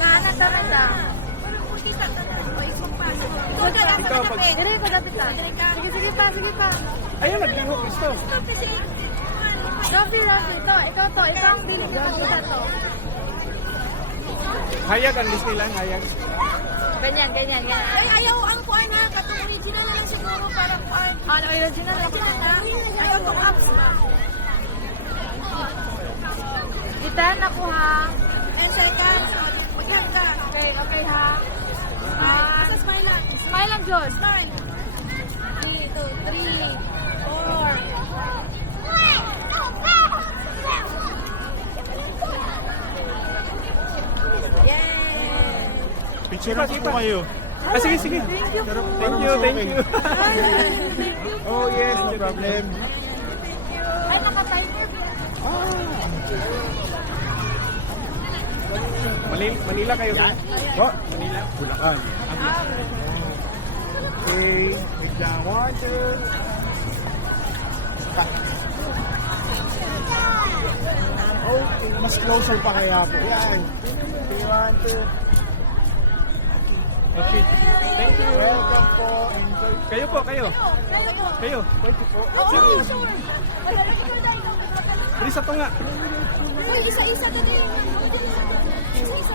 Nana, tara. Ikaw, pag... Dire ko dapat ta. Sige pa. Ayun, naglingo, Kristo. Rafi. Ikaw to. Ikaw ang dili ko kita to. Hayag ang Disneyland, hayag. Ganyan. Ay, ayaw ang kuha niya. Katong original na lang siguro para kuha. Ano, original ako na. Ayaw itong apps na. Kita na ko ha. And second, mag-hang ka. Okay ha. Basta smile lang. Smile lang, Diyos. Smile. 3, 2, 3, 4. Yay! Picture po kayo. Ah, sige. Thank you po. Thank you. Thank you. Oh, yes, no problem. Ay, naka-timer. Manila kayo. Oh, Manila. Bulacan. Okay. Exam 1, 2. Okay, mas closer pa kaya po. Yan. 3, 1, 2. Okay. Thank you. Welcome po. Enjoy. Kayo po. Kayo. Thank you po. Sige. Isa to nga. Uy, isa-isa to din. Isa-isa.